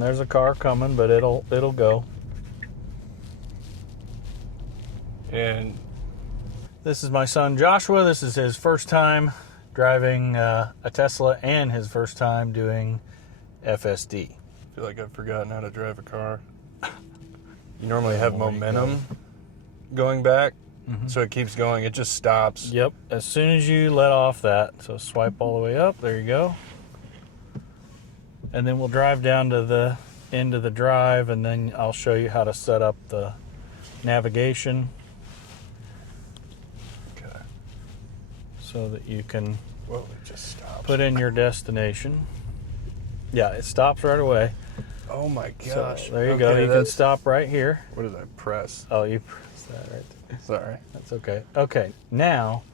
And there's a car coming, but it'll go. And this is my son Joshua. This is his first time driving a Tesla and his first time doing FSD. I feel like I've forgotten how to drive a car. You normally have momentum going back, so it keeps going. It just stops. Yep. As soon as you let off that, so swipe all the way up. There you go. And then we'll drive down to the end of the drive, and then I'll show you how to set up the navigation. Okay. So that you can Whoa, it just stops. put in your destination. Yeah, it stops right away. Oh my gosh. So there you go. You can stop right here. What did I press? Oh, you pressed that right there. Sorry. That's okay. Okay, now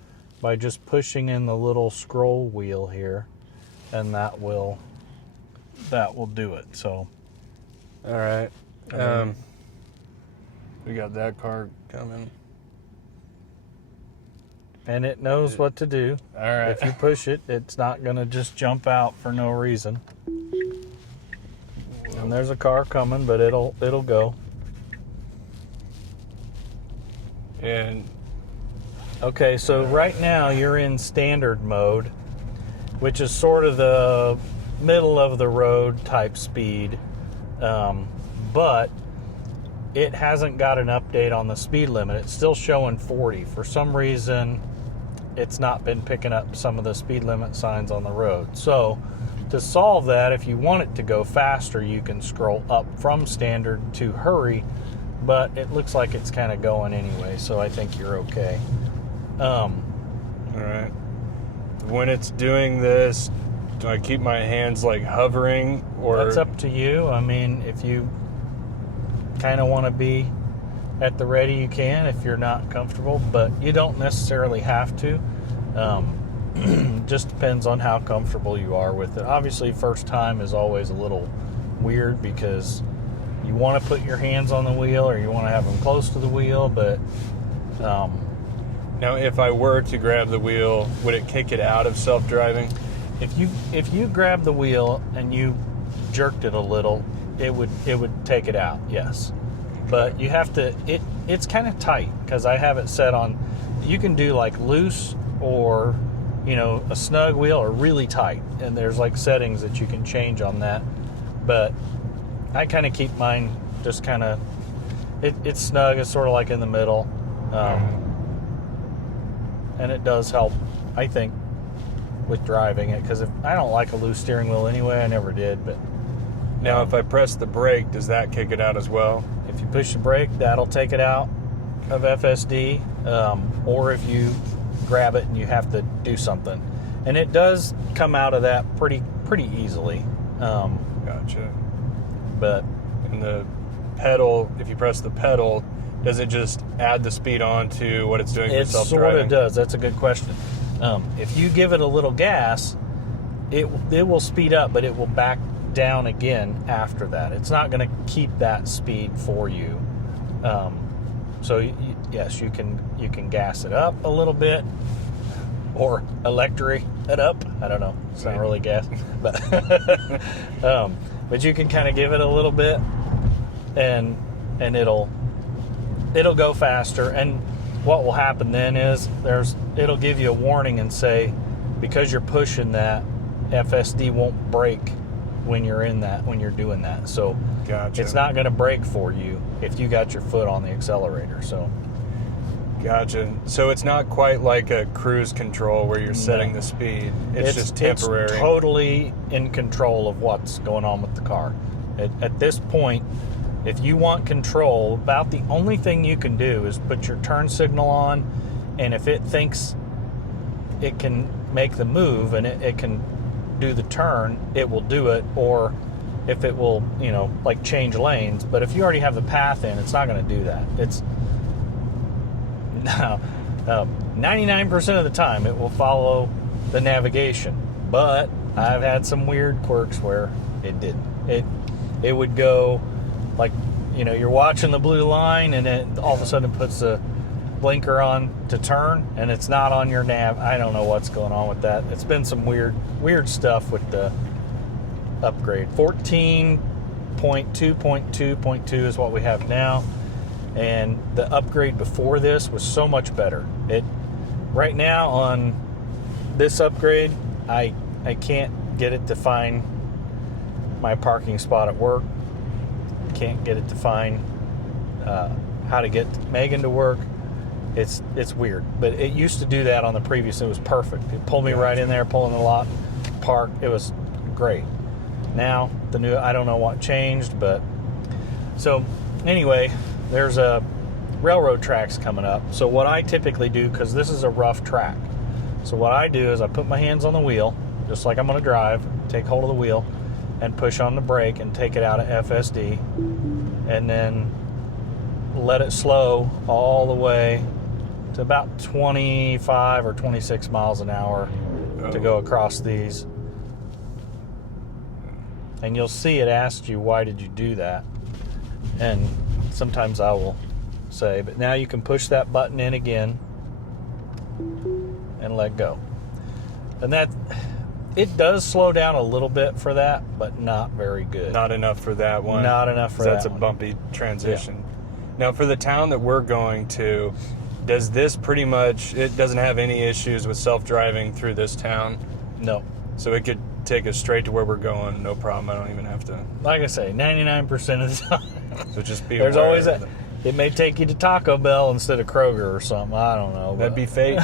by just pushing in the little scroll wheel here, and that will do it. So all right. We got that car coming. And it knows what to do. All right. If you push it, it's not going to just jump out for no reason. And there's a car coming, but it'll go. And okay, so right now you're in standard mode, which is sort of the middle of the road type speed, but it hasn't got an update on the speed limit. It's still showing 40. For some reason, it's not been picking up some of the speed limit signs on the road. So to solve that, if you want it to go faster, you can scroll up from standard to hurry, but it looks like it's kind of going anyway, so I think you're okay. all right. When it's doing this, do I keep my hands like hovering, or That's up to you. I mean, if you kind of want to be at the ready, you can if you're not comfortable, but you don't necessarily have to. Just depends on how comfortable you are with it. Obviously, first time is always a little weird because you want to put your hands on the wheel or you want to have them close to the wheel, but now if I were to grab the wheel, would it kick it out of self-driving? if you grab the wheel and you jerked it a little, it would take it out, yes. But you have to, it's kind of tight because I have it set on, you can do like loose or, a snug wheel or really tight. And there's like settings that you can change on that. But I kind of keep mine just kind of, it's snug, it's sort of like in the middle. And it does help, I think, with driving it, because if I don't like a loose steering wheel anyway, I never did. But now if I press the brake, does that kick it out as well? if you push the brake, that'll take it out of FSD, or if you grab it and you have to do something, and it does come out of that pretty easily. Gotcha. But And the pedal, if you press the pedal, does it just add the speed on to what it's doing for it self-driving? sort of does. That's a good question. If you give it a little gas, it will speed up, but it will back down again after that. It's not going to keep that speed for you. So yes, you can gas it up a little bit, or electric it up. I don't know. It's not really gas, but but you can kind of give it a little bit, and it'll go faster. And what will happen then is it'll give you a warning and say, because you're pushing that, FSD won't brake when you're doing that. So Gotcha. it's not going to brake for you if you got your foot on the accelerator. So Gotcha. So it's not quite like a cruise control where you're setting the speed. It's just temporary. It's totally in control of what's going on with the car. At this point, if you want control, about the only thing you can do is put your turn signal on, and if it thinks it can make the move and it can do the turn, it will do it, or if it will, like change lanes. But if you already have the path in, it's not going to do that. It's 99% of the time it will follow the navigation, but I've had some weird quirks where it didn't. It would go like, you're watching the blue line, and it all of a sudden puts a blinker on to turn, and it's not on your nav. I don't know what's going on with that. It's been some weird stuff with the upgrade. 14 point 2.2 is what we have now, and the upgrade before this was so much better. Right now on this upgrade, I can't get it to find my parking spot at work. Can't get it to find how to get Megan to work. It's weird, but it used to do that on the previous. It was perfect. It pulled me right in there, pull in the lot, park. It was great. Now the new, I don't know what changed, but so anyway, there's a railroad tracks coming up. So what I typically do, because this is a rough track, so what I do is I put my hands on the wheel, just like I'm going to drive, take hold of the wheel, and push on the brake and take it out of FSD, and then let it slow all the way to about 25 or 26 miles an hour to go across these. And you'll see it asks you, why did you do that? And sometimes I will say, but now you can push that button in again and let go. And that, it does slow down a little bit for that, but not very good. Not enough for that one. Not enough for that That's a one. bumpy transition. Yeah. Now, for the town that we're going to, does this pretty much, it doesn't have any issues with self-driving through this town? No. So it could take us straight to where we're going, no problem. I don't even have to. Like I say, 99% of the time. So just be There's aware always of that. It may take you to Taco Bell instead of Kroger or something. I don't know. That'd be fate.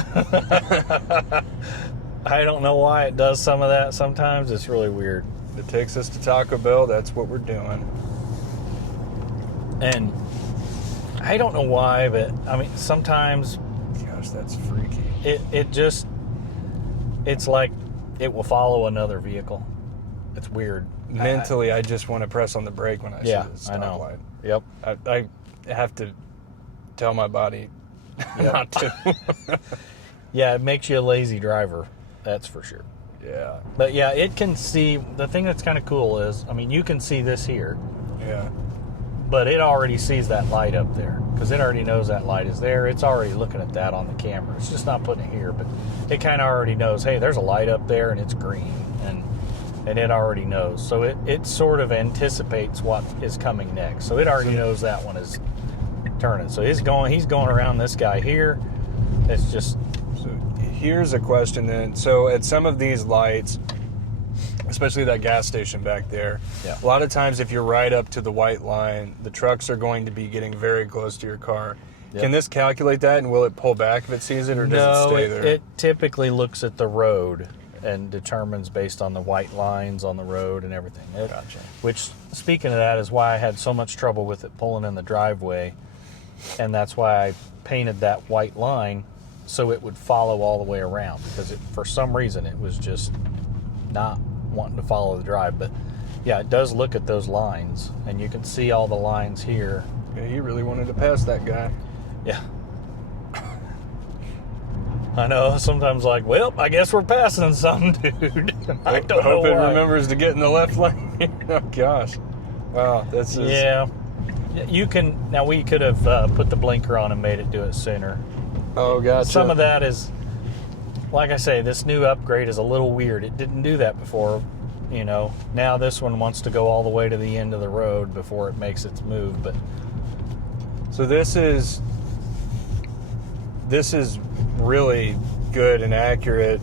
I don't know why it does some of that sometimes. It's really weird. If it takes us to Taco Bell, that's what we're doing. And I don't know why, but I mean, sometimes Gosh, that's freaky. it's like it will follow another vehicle. It's weird. Mentally, I just want to press on the brake when I see the I know. stoplight. Yep. I have to tell my body not to. Yeah, it makes you a lazy driver. That's for sure. Yeah. But yeah, it can see, the thing that's kind of cool is, I mean, you can see this here, Yeah. but it already sees that light up there because it already knows that light is there. It's already looking at that on the camera. It's just not putting it here, but it kind of already knows, hey, there's a light up there and it's green, and it already knows. So it sort of anticipates what is coming next. So it already knows that one is turning. So he's going around this guy here. It's just... So here's a question then. So at some of these lights, especially that gas station back there, Yeah. a lot of times if you're right up to the white line, the trucks are going to be getting very close to your car. Yep. Can this calculate that, and will it pull back if it sees it, or does it stay there? It typically looks at the road and determines based on the white lines on the road and everything. Gotcha. Which, speaking of that, is why I had so much trouble with it pulling in the driveway, and that's why I painted that white line so it would follow all the way around, because for some reason it was just not wanting to follow the drive. But yeah, it does look at those lines, and you can see all the lines here. Yeah, he really wanted to pass that guy. Yeah. I know, sometimes like, well, I guess we're passing some, dude. I don't know Hope it why. remembers to get in the left lane. Oh, gosh. Wow, that's just... Yeah. You can, now we could have put the blinker on and made it do it sooner. Oh, gotcha. Some of that is, like I say, this new upgrade is a little weird. It didn't do that before, you know. Now this one wants to go all the way to the end of the road before it makes its move, but... So this is really good and accurate.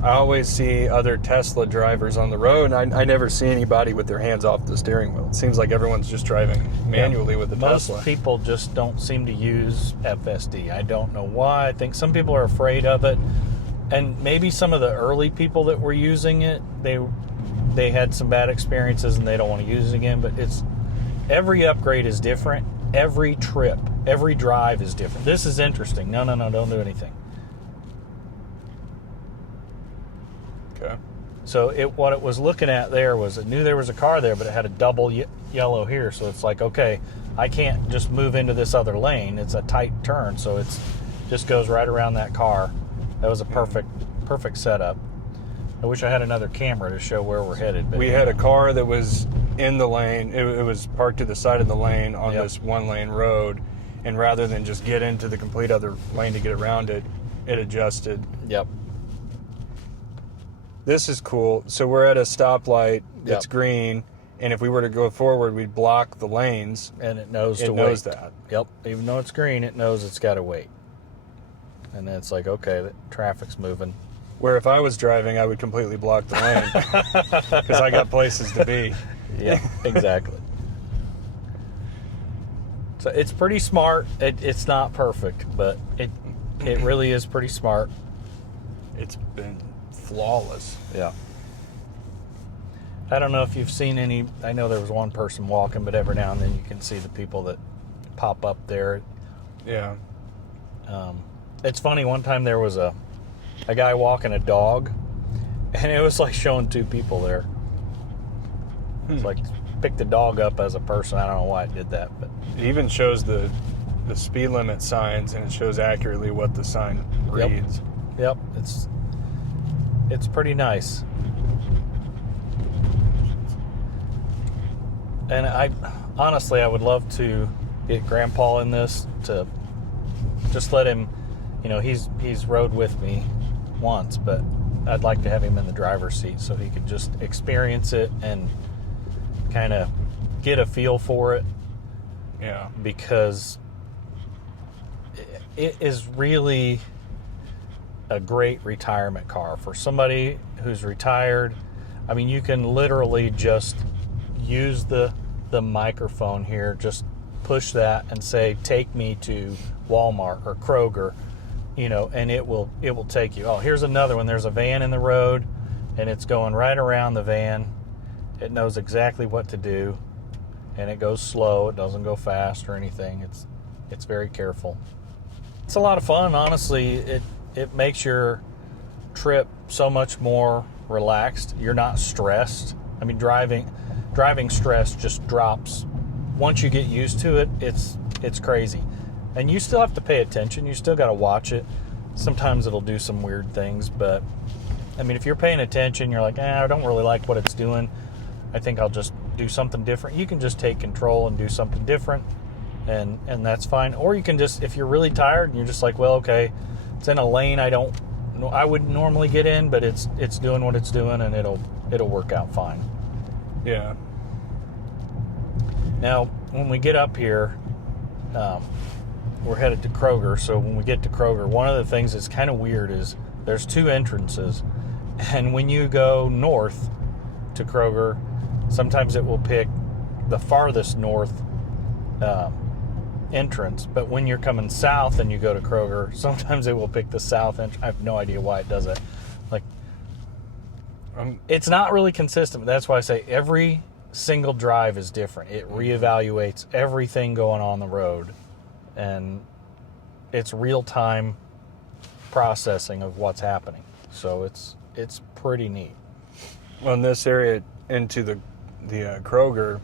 I always see other Tesla drivers on the road, and I never see anybody with their hands off the steering wheel. It seems like everyone's just driving manually with the Most Tesla. people just don't seem to use FSD. I don't know why. I think some people are afraid of it, and maybe some of the early people that were using it, they had some bad experiences and they don't want to use it again. But every upgrade is different. Every trip, every drive is different. This is interesting. No, don't do anything. Okay. So what it was looking at there was, it knew there was a car there, but it had a double yellow here. So it's like, okay, I can't just move into this other lane. It's a tight turn, so it's just goes right around that car. That was a perfect setup. I wish I had another camera to show where we're headed. But We had a car that was in the lane. It was parked to the side of the lane on this one-lane road, and rather than just get into the complete other lane to get around it, it adjusted. Yep. This is cool. So we're at a stoplight. It's Yep. green, And if we were to go forward, we'd block the lanes. And it knows to It wait. knows that. Yep. Even though it's green, it knows it's got to wait. And then it's like, okay, the traffic's moving. Where if I was driving, I would completely block the lane because I got places to be. Yeah, exactly. So it's pretty smart. It's not perfect, but it really is pretty smart. It's been flawless. Yeah. I don't know if you've seen any. I know there was one person walking, but every now and then you can see the people that pop up there. Yeah. It's funny. One time there was a guy walking a dog, and it was like showing two people there. It's like pick the dog up as a person. I don't know why it did that, but It even shows the speed limit signs, and it shows accurately what the sign reads. yep, it's pretty nice. And I honestly would love to get Grandpa in this to just let him, he's rode with me once, but I'd like to have him in the driver's seat so he could just experience it and kind of get a feel for it. Yeah. Because it is really a great retirement car for somebody who's retired. I mean, you can literally just use the microphone here, just push that and say, take me to Walmart or Kroger, and it will take you. Oh, here's another one. There's a van in the road and it's going right around the van. It knows exactly what to do, and it goes slow. It doesn't go fast or anything. It's very careful. It's a lot of fun, honestly. It makes your trip so much more relaxed. You're not stressed. I mean, driving stress just drops. Once you get used to it, it's crazy. And you still have to pay attention. You still got to watch it. Sometimes it'll do some weird things, but I mean, if you're paying attention, you're like, I don't really like what it's doing. I think I'll just do something different. You can just take control and do something different, and that's fine. Or you can just, if you're really tired and you're just like, well, okay, it's in a lane I wouldn't normally get in, but it's doing what it's doing, and it'll work out fine. Yeah. Now, when we get up here, we're headed to Kroger. So when we get to Kroger, one of the things that's kind of weird is there's two entrances, and when you go north to Kroger, sometimes it will pick the farthest north entrance, but when you're coming south and you go to Kroger, sometimes it will pick the south entrance. I have no idea why it does that. Like, it's not really consistent, but that's why I say every single drive is different. It reevaluates everything going on the road, and it's real-time processing of what's happening. So it's pretty neat. Well, in this area into the Kroger,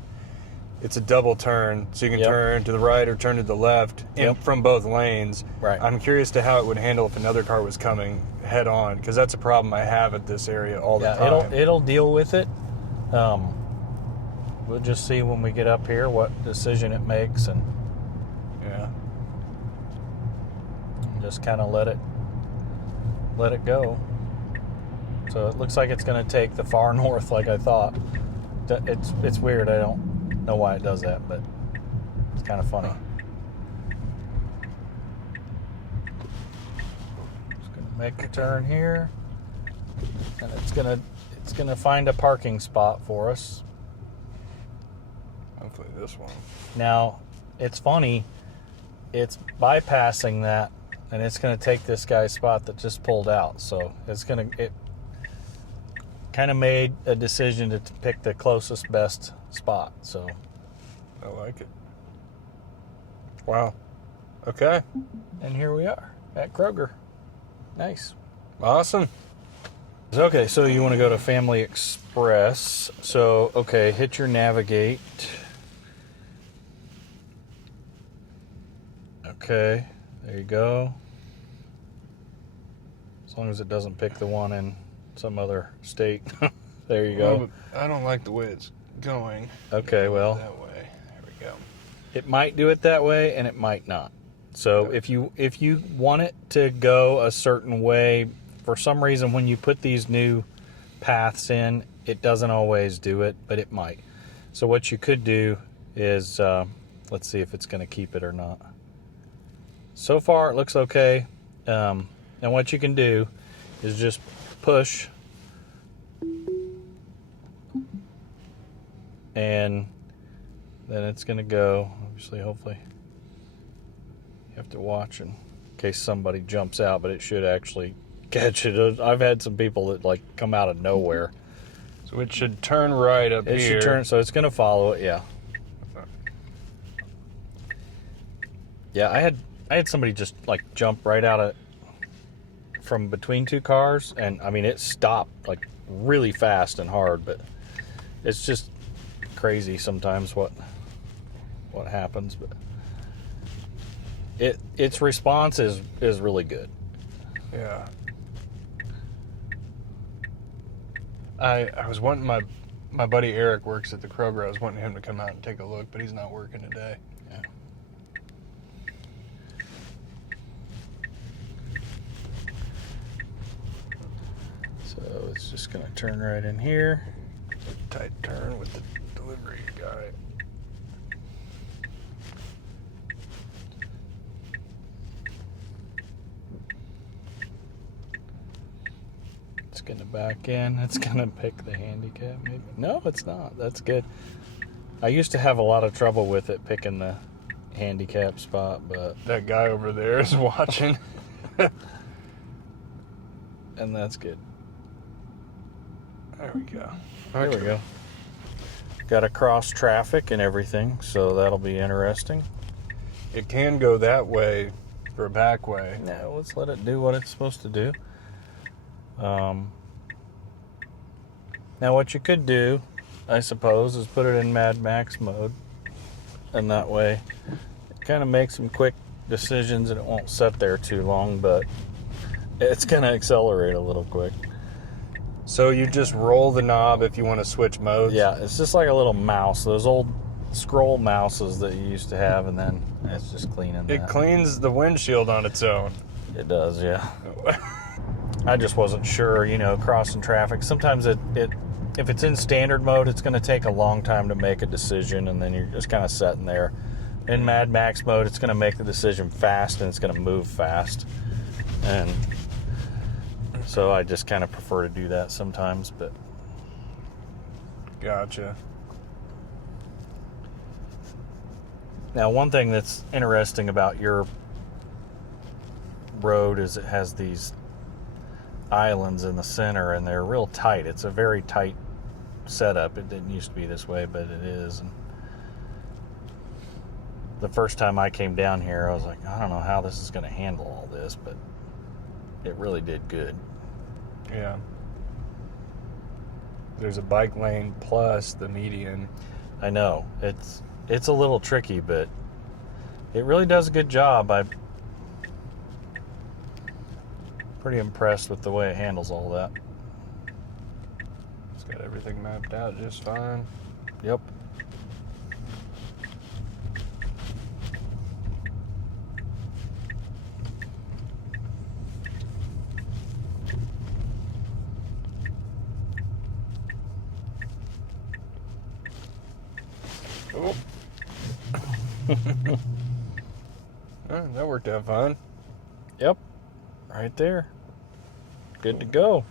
it's a double turn, so you can turn to the right or turn to the left from both lanes. Right. I'm curious to how it would handle if another car was coming head on, because that's a problem I have at this area all the time. It'll deal with it. We'll just see when we get up here what decision it makes, and just kind of let it go. So it looks like it's going to take the far north, like I thought. It's weird. I don't know why it does that, but it's kind of funny. Just going to make a turn here, and it's going to find a parking spot for us. Hopefully this one. Now, it's funny. It's bypassing that, and it's going to take this guy's spot that just pulled out. So it kind of made a decision to pick the closest, best spot. So I like it. Wow. Okay. And here we are at Kroger. Nice. Awesome. Okay, so you want to go to Family Express. So, okay, hit your navigate. Okay, there you go. As long as it doesn't pick the one in some other state. There you go. Well, I don't like the way it's going. Okay, well, That way. There we go. it might do it that way and it might not. So if you want it to go a certain way, for some reason when you put these new paths in, it doesn't always do it, but it might. So what you could do is, let's see if it's going to keep it or not. So far it looks okay. And what you can do is just push and then it's going to go. Obviously, hopefully you have to watch in case somebody jumps out, but it should actually catch it. I've had some people that like come out of nowhere. So it should turn right up here. It should turn, so it's going to follow it, yeah. Yeah, I had somebody just like jump right out of from between two cars, and I mean it stopped like really fast and hard, but it's just crazy sometimes what happens. But its response is really good. Yeah. I was wanting my buddy Eric works at the Kroger. I was wanting him to come out and take a look, but he's not working today. Yeah. So it's just gonna turn right in here. Tight turn with the delivery guy. It's gonna back in. It's gonna pick the handicap maybe. No, it's not. That's good. I used to have a lot of trouble with it picking the handicap spot, but That guy over there is watching. and that's good. There we go. There we go. Got to cross traffic and everything, so that'll be interesting. It can go that way for a back way. Now let's let it do what it's supposed to do. Now what you could do, I suppose, is put it in Mad Max mode, and that way it kind of makes some quick decisions and it won't sit there too long, but it's going to accelerate a little quick. So you just roll the knob if you want to switch modes? Yeah, it's just like a little mouse, those old scroll mouses that you used to have, and then it's just cleaning It that. cleans the windshield on its own. It does, yeah. I just wasn't sure, crossing traffic. Sometimes if it's in standard mode, it's going to take a long time to make a decision, and then you're just kind of sitting there. In Mad Max mode, it's going to make the decision fast, and it's going to move fast. And so I just kind of prefer to do that sometimes, but Gotcha. now one thing that's interesting about your road is it has these islands in the center, and they're real tight. It's a very tight setup. It didn't used to be this way, but it is. And the first time I came down here, I was like, I don't know how this is going to handle all this, but it really did good. Yeah. There's a bike lane plus the median. I know it's a little tricky, but it really does a good job. I'm pretty impressed with the way it handles all that. It's got everything mapped out just fine. Yep. Oh. That worked out fine. Yep. Right there. Good to go.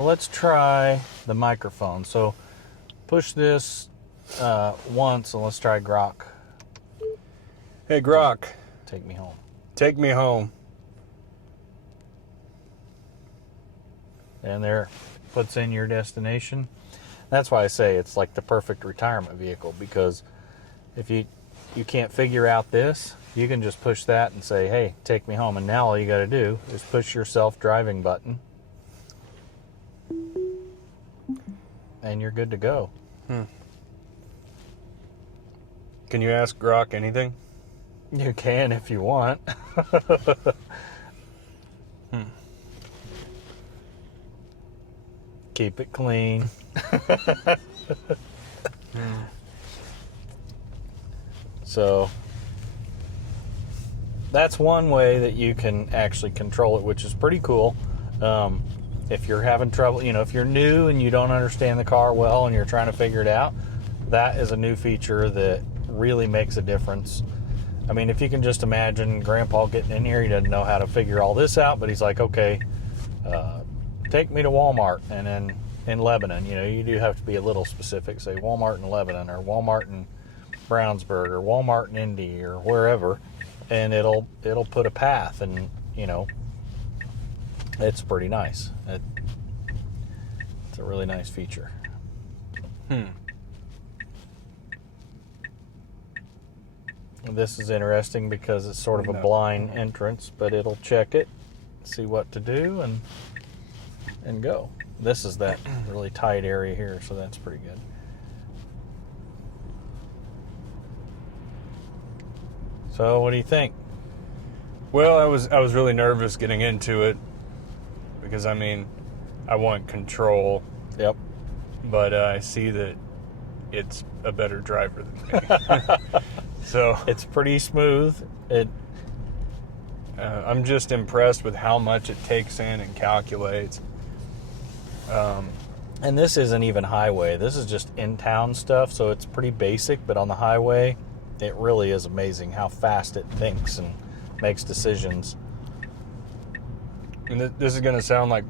Let's try the microphone. So push this once, and let's try Grok. Hey, Grok, Take me home. take me home. And there, puts in your destination. That's why I say it's like the perfect retirement vehicle, because if you can't figure out this, you can just push that and say, hey, take me home. And now all you got to do is push your self-driving button, and you're good to go. Can you ask Grok anything? You can if you want. Keep it clean. So that's one way that you can actually control it, which is pretty cool. If you're having trouble, if you're new and you don't understand the car well and you're trying to figure it out, that is a new feature that really makes a difference. I mean, if you can just imagine Grandpa getting in here, he doesn't know how to figure all this out, but he's like, okay, take me to Walmart, and then in Lebanon, you do have to be a little specific, say Walmart in Lebanon, or Walmart in Brownsburg, or Walmart in Indy, or wherever, and it'll put a path, and it's pretty nice. It's a really nice feature. This is interesting because it's sort of a blind entrance, but it'll check it, see what to do, and go. This is that really tight area here, so that's pretty good. So what do you think? Well, I was really nervous getting into it because, I mean, I want control. Yep. But I see that it's a better driver than me. So it's pretty smooth. I'm just impressed with how much it takes in and calculates. And this isn't even highway. This is just in-town stuff, so it's pretty basic. But on the highway, it really is amazing how fast it thinks and makes decisions. And this is going to sound like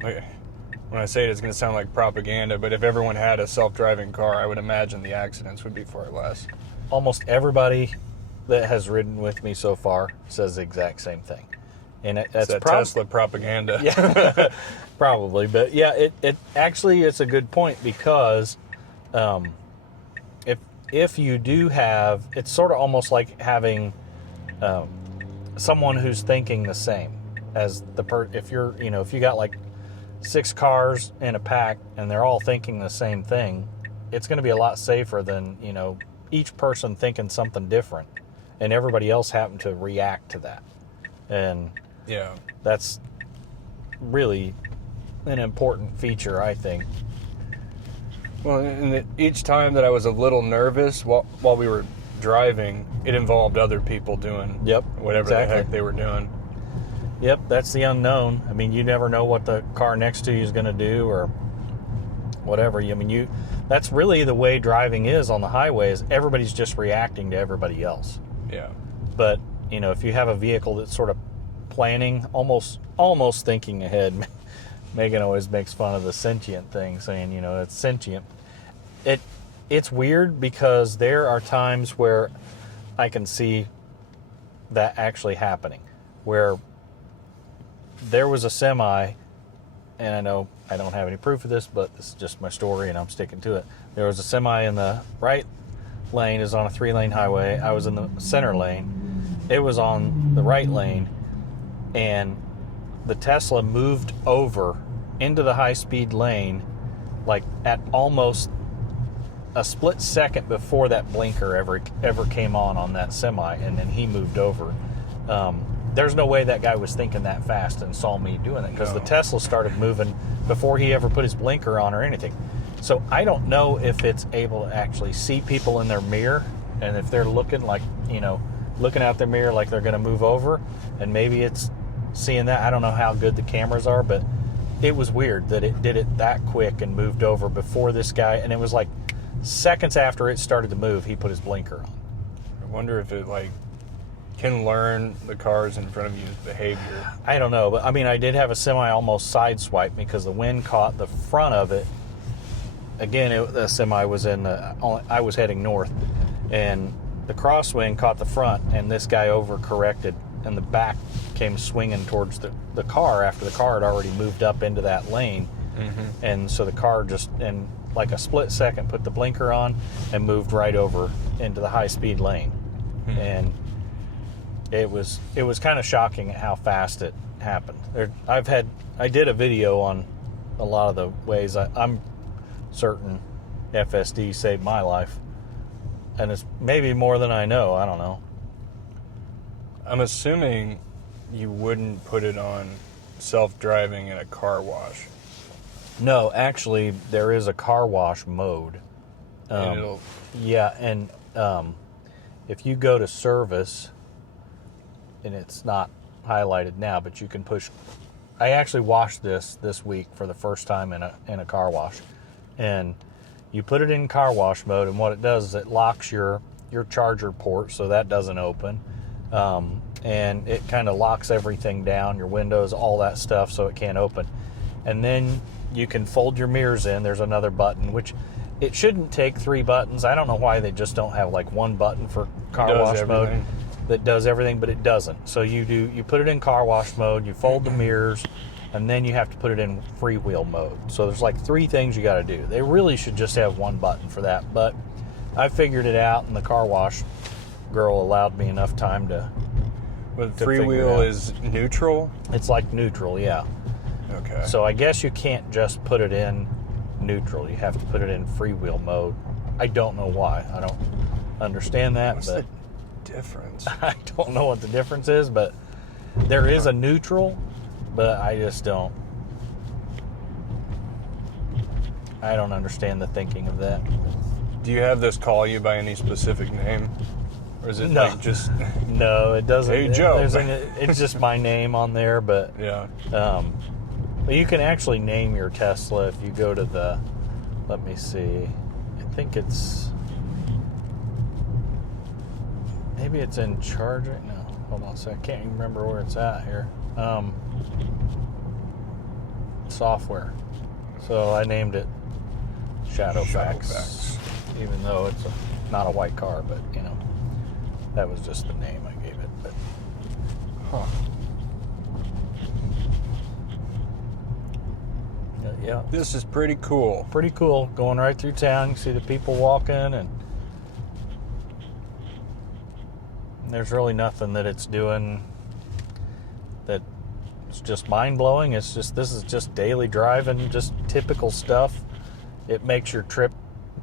when I say it, it's going to sound like propaganda, but if everyone had a self-driving car, I would imagine the accidents would be far less. Almost everybody that has ridden with me so far says the exact same thing. And that's Tesla propaganda. Yeah, probably. But yeah, it actually, it's a good point because if you do have, it's sort of almost like having someone who's thinking the same as if you got like 6 cars in a pack and they're all thinking the same thing, it's going to be a lot safer than, each person thinking something different and everybody else happen to react to that. And yeah, that's really an important feature, I think. Well, and each time that I was a little nervous while we were driving, it involved other people doing whatever the heck they were doing. Yep, that's the unknown. I mean, you never know what the car next to you is going to do or whatever. That's really the way driving is on the highway, is everybody's just reacting to everybody else. Yeah. But, if you have a vehicle that's sort of planning, almost thinking ahead, Megan always makes fun of the sentient thing, saying, it's sentient. It's weird because there are times where I can see that actually happening, where there was a semi, and I know I don't have any proof of this, but this is just my story and I'm sticking to it. There was a semi in the right lane, is on a 3-lane highway. I was in the center lane. It was on the right lane, and the Tesla moved over into the high-speed lane like at almost a split second before that blinker ever came on that semi, and then he moved over. There's no way that guy was thinking that fast and saw me doing it, because the Tesla started moving before he ever put his blinker on or anything. So I don't know if it's able to actually see people in their mirror, and if they're looking looking out their mirror like they're going to move over, and maybe it's seeing that. I don't know how good the cameras are, but it was weird that it did it that quick and moved over before this guy, and it was like seconds after it started to move, he put his blinker on. I wonder if it can learn the cars in front of you's behavior. I don't know, but I mean, I did have a semi almost sideswipe because the wind caught the front of it. Again, the semi was I was heading north, and the crosswind caught the front, and this guy overcorrected, and the back came swinging towards the car after the car had already moved up into that lane. Mm-hmm. And so the car just, in like a split second, put the blinker on and moved right over into the high-speed lane. Mm-hmm. And it was kind of shocking at how fast it happened. I did a video on a lot of the ways I'm certain FSD saved my life, and it's maybe more than I know. I don't know. I'm assuming you wouldn't put it on self-driving in a car wash. No, actually, there is a car wash mode. And if you go to service, and it's not highlighted now, but you can push. I actually washed this week for the first time in a car wash, and You put it in car wash mode, and what it does is it locks your charger port so that doesn't open. And it kind of locks everything down, your windows, all that stuff, so it can't open. And then you can fold your mirrors in. There's another button, which it shouldn't take 3 buttons. I don't know why they just don't have like one button for car wash mode that does everything, but it doesn't. So you put it in car wash mode, you fold the mirrors, and then you have to put it in freewheel mode. So there's like 3 things you got to do. They really should just have one button for that, but I figured it out, and the car wash girl allowed me enough time to. But freewheel is neutral? It's like neutral, yeah. Okay. So I guess you can't just put it in neutral. You have to put it in freewheel mode. I don't know why. I don't understand that. What's but the difference? I don't know what the difference is, but there is a neutral, but I just don't. I don't understand the thinking of that. Do you have this call you by any specific name? Or is it like just... No, it doesn't. Hey, Joe. It's just my name on there, but... Yeah. But you can actually name your Tesla if you go to the... Let me see. I think it's... Maybe it's in charging. No, hold on a second. I can't even remember where it's at here. Software. So I named it Shadowfax. Even though it's not a white car, but, you know, that was just the name I gave it. But, yeah. This is pretty cool. Pretty cool. Going right through town. You can see the people walking, and there's really nothing that it's doing that it's just mind-blowing. It's just, this is just daily driving, just typical stuff. It makes your trip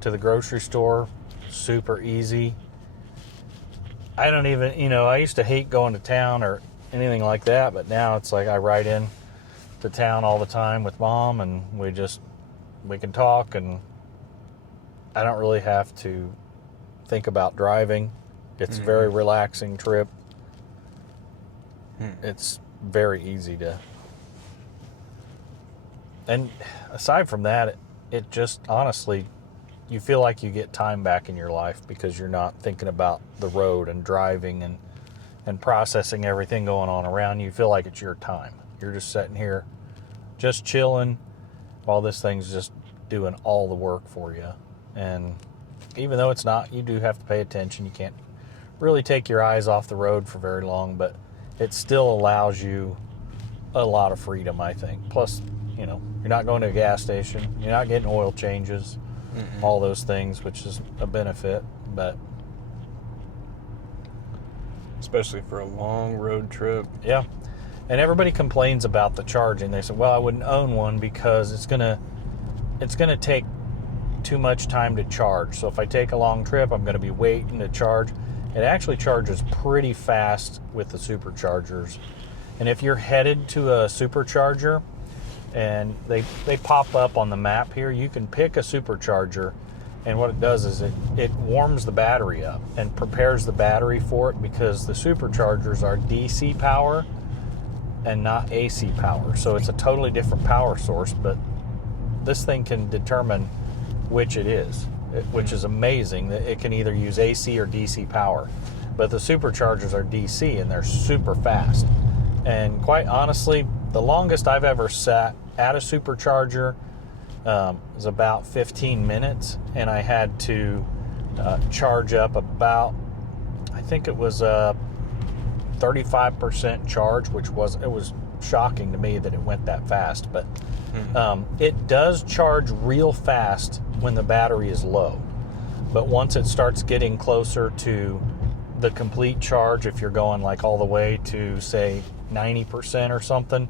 to the grocery store super easy. I don't even, I used to hate going to town or anything like that, but now it's like I ride in to town all the time with Mom, and we can talk, and I don't really have to think about driving. It's a very relaxing trip. It's very easy to, and aside from that, it just honestly, you feel like you get time back in your life because you're not thinking about the road and driving and processing everything going on around you. You feel like it's your time. You're just sitting here, just chilling, while this thing's just doing all the work for you. And even though it's not, you do have to pay attention. You can't really take your eyes off the road for very long, but it still allows you a lot of freedom, I think. Plus, you're not going to a gas station. You're not getting oil changes. All those things, which is a benefit, but especially for a long road trip. Yeah. And everybody complains about the charging. They say, well, I wouldn't own one because it's gonna take too much time to charge. So if I take a long trip, I'm gonna be waiting to charge. It actually charges pretty fast with the superchargers. And if you're headed to a supercharger, and they pop up on the map here, you can pick a supercharger, and what it does is it warms the battery up and prepares the battery for it, because the superchargers are DC power and not AC power. So it's a totally different power source, but this thing can determine which it is, which is amazing that it can either use AC or DC power. But the superchargers are DC, and they're super fast. And quite honestly, the longest I've ever sat at a supercharger was about 15 minutes, and I had to charge up about, I think it was a 35% charge, it was shocking to me that it went that fast. But it does charge real fast when the battery is low. But once it starts getting closer to the complete charge, if you're going like all the way to say 90% or something,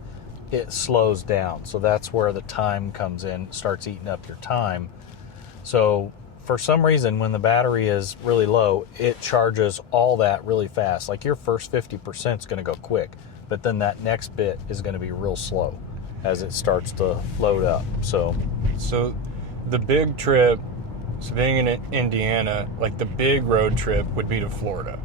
it slows down. So that's where the time comes in, starts eating up your time. So for some reason, when the battery is really low, it charges all that really fast. Like your first 50% is going to go quick, but then that next bit is going to be real slow as it starts to load up. So the big trip, so being in Indiana, like the big road trip would be to Florida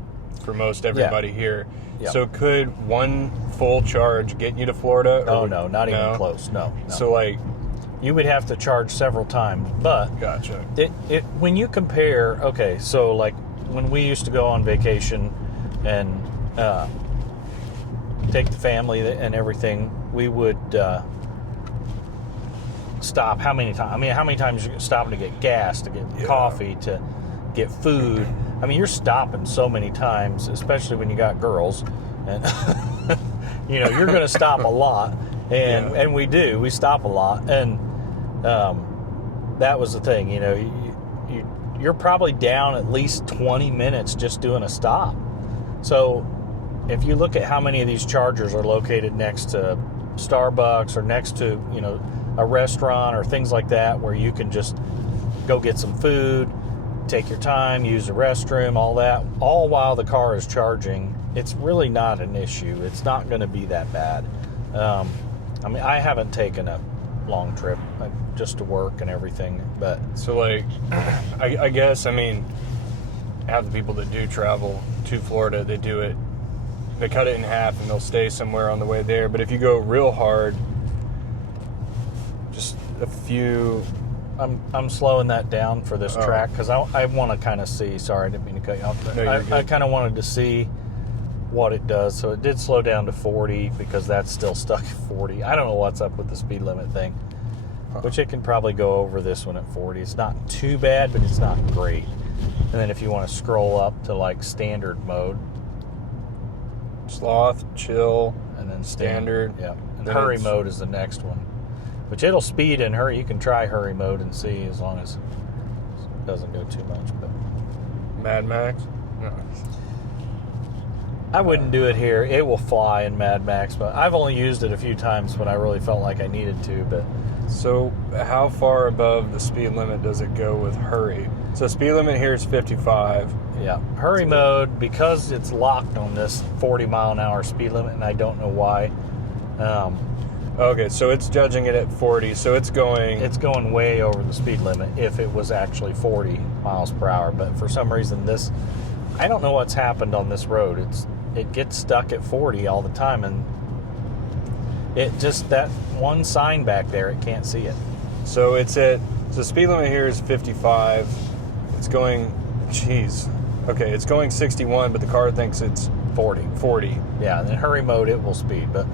for most everybody here. Yeah. So could one full charge get you to Florida? Oh, no, not even close. No. So like you would have to charge several times. But Gotcha. when you compare, okay, so like when we used to go on vacation and take the family and everything, we would stop how many times? I mean, how many times you stopping to get gas, to get coffee, to get food? I mean, you're stopping so many times, especially when you got girls, and you know you're going to stop a lot, and we stop a lot, and that was the thing. You know, you're probably down at least 20 minutes just doing a stop. So if you look at how many of these chargers are located next to Starbucks or next to, you know, a restaurant or things like that, where you can just go get some food, take your time, use the restroom, all that, all while the car is charging, it's really not an issue. It's not going to be that bad. I mean, I haven't taken a long trip just to work and everything, but So, like, I guess, I mean, have the people that do travel to Florida, they do it, they cut it in half and they'll stay somewhere on the way there. But if you go real hard, just a few... I'm slowing that down for this track because I want to kind of see. Sorry, I didn't mean to cut you off. No, you're good. I kind of wanted to see what it does. So it did slow down to 40 because that's still stuck at 40. I don't know what's up with the speed limit thing, which it can probably go over this one at 40. It's not too bad, but it's not great. And then if you want to scroll up to like standard mode, Sloth, chill, and then standard. Yeah. And Then hurry it's- mode is the next one, which it'll speed and hurry. You can try hurry mode and see, as long as it doesn't go too much. But Mad Max. No. I wouldn't do it here. It will fly in Mad Max, but I've only used it a few times when I really felt like I needed to. But So how far above the speed limit does it go with hurry? So speed limit here is 55. yeah, hurry mode, because it's locked on this 40-mile-an-hour speed limit, and I don't know why. Okay, so it's judging it at 40. So it's going... It's going way over the speed limit if it was actually 40 miles per hour. But for some reason, I don't know what's happened on this road. It gets stuck at 40 all the time, and it just, that one sign back there, it can't see it. So it's at... So speed limit here is 55. It's going... Jeez. Okay, it's going 61, but the car thinks it's 40. Yeah, and in hurry mode, it will speed. But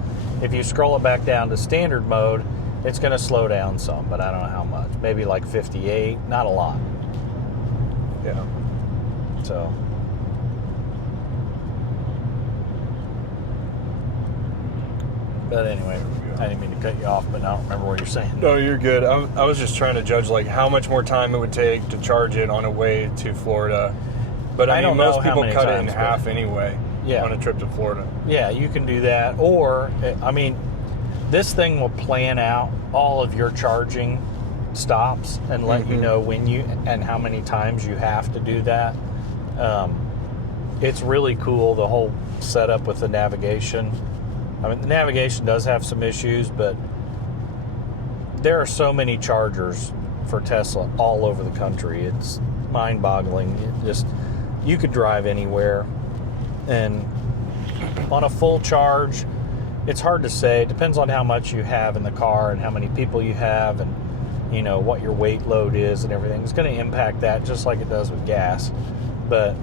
if you scroll it back down to standard mode, it's going to slow down some, but I don't know how much. Maybe like 58, not a lot. Yeah. So, but anyway, I didn't mean to cut you off, but I don't remember what you're saying. No, you're good. I was just trying to judge like how much more time it would take to charge it on a way to Florida. But I mean, don't know most how people many cut it in times, but- half anyway. Yeah. On a trip to Florida. Yeah, you can do that. Or, I mean, this thing will plan out all of your charging stops and let you know when you and how many times you have to do that. It's really cool, the whole setup with the navigation. I mean, the navigation does have some issues, but there are so many chargers for Tesla all over the country. It's mind-boggling. You could drive anywhere. And on a full charge, it's hard to say. It depends on how much you have in the car and how many people you have and, you know, what your weight load is and everything. It's going to impact that just like it does with gas. But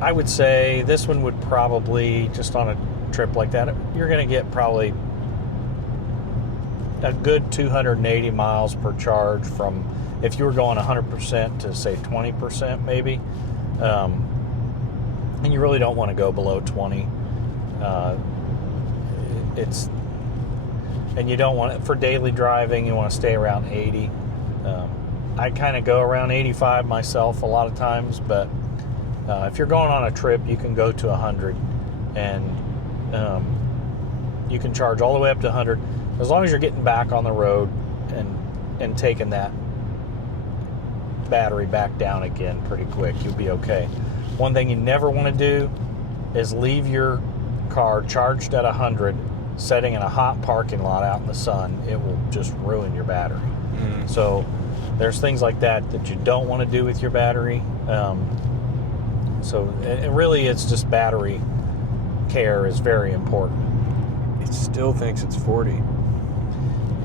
I would say this one would probably, just on a trip like that, you're going to get probably a good 280 miles per charge from, if you were going 100% to say 20% maybe. And you really don't want to go below 20. And you don't want it for daily driving. You want to stay around 80. I kind of go around 85 myself a lot of times, but if you're going on a trip, you can go to 100, and you can charge all the way up to 100 as long as you're getting back on the road and taking that battery back down again pretty quick. You'll be okay. One thing you never want to do is leave your car charged at 100, setting in a hot parking lot out in the sun. It will just ruin your battery. So there's things like that you don't want to do with your battery. So it really, it's just battery care is very important. It still thinks it's 40.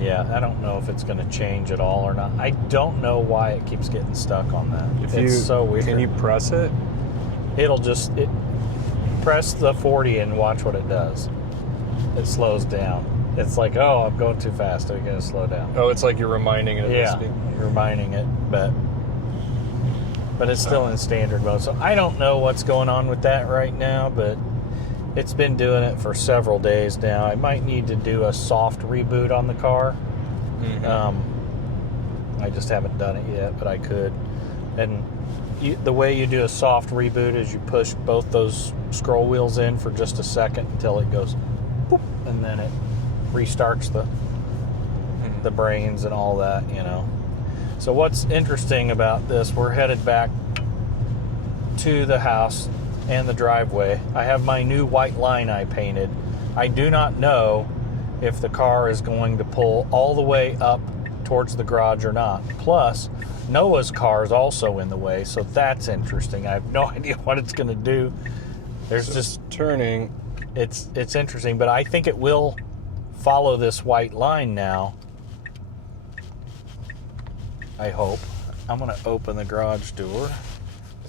Yeah, I don't know if it's going to change at all or not. I don't know why it keeps getting stuck on that. It's so weird. Can you press it? It'll just press the 40 and watch what it does. It slows down. It's like, oh, I'm going too fast. I'm going to slow down. Oh, it's like you're reminding it of Yeah, the speed. you're reminding it, but it's still in standard mode. So I don't know what's going on with that right now, but it's been doing it for several days now. I might need to do a soft reboot on the car. I just haven't done it yet, but I could. And the way you do a soft reboot is you push both those scroll wheels in for just a second until it goes boop, and then it restarts the brains and all that, you know. So what's interesting about this, we're headed back to the house and the driveway. I have my new white line I painted. I do not know if the car is going to pull all the way up towards the garage or not. Plus, Noah's car is also in the way, so that's interesting. I have no idea what it's going to do. There's just turning. It's interesting, but I think it will follow this white line now. I hope. I'm going to open the garage door.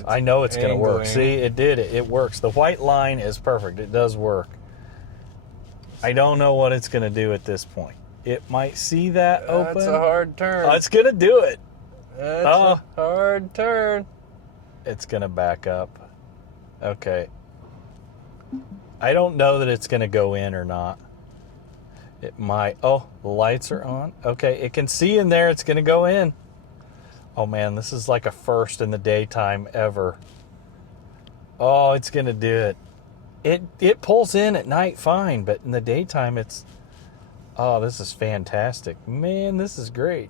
I know it's going to work. See, it did it. It works. The white line is perfect. It does work. I don't know what it's going to do at this point. It might see that open. That's a hard turn. Oh, it's going to do it. That's a hard turn. It's going to back up. Okay. I don't know that it's going to go in or not. It might. Oh, the lights are on. Okay, it can see in there. It's going to go in. Oh, man, this is like a first in the daytime ever. Oh, it's going to do it. It pulls in at night fine, but in the daytime it's... Oh, this is fantastic. Man, this is great.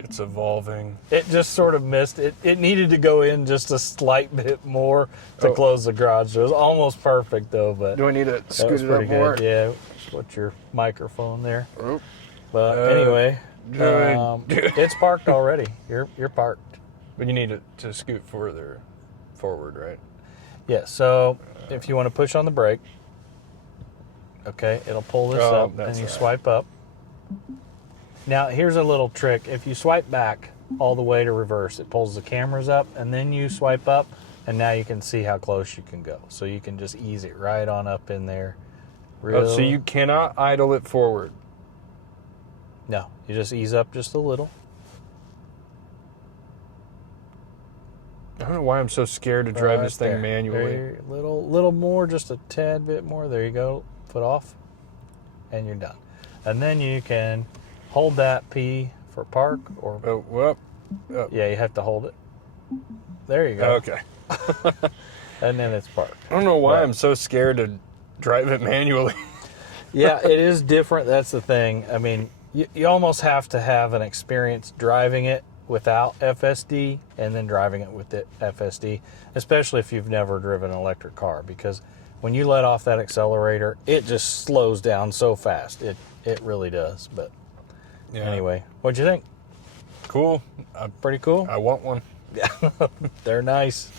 It's evolving. It just sort of missed. It needed to go in just a slight bit more to close the garage door. It was almost perfect, though. But do I need to scoot it up more? Yeah, put your microphone there. Oh. But anyway... it's parked already. You're parked. But you need to scoot further forward, right? Yeah, so if you want to push on the brake, okay, it'll pull this up and you swipe up. Now, here's a little trick. If you swipe back all the way to reverse, it pulls the cameras up, and then you swipe up, and now you can see how close you can go. So you can just ease it right on up in there. So you cannot idle it forward. No, you just ease up just a little. I don't know why I'm so scared to drive this thing manually. Little more, just a tad bit more. There you go. Foot off, and you're done. And then you can hold that P for park or. Yeah, you have to hold it. There you go. Okay. And then it's parked. I don't know why I'm so scared to drive it manually. Yeah, it is different. That's the thing. I mean. You almost have to have an experience driving it without FSD and then driving it with the FSD, especially if you've never driven an electric car, because when you let off that accelerator, it just slows down so fast. It really does. But anyway, what'd you think? Cool. Pretty cool? I want one. Yeah, they're nice.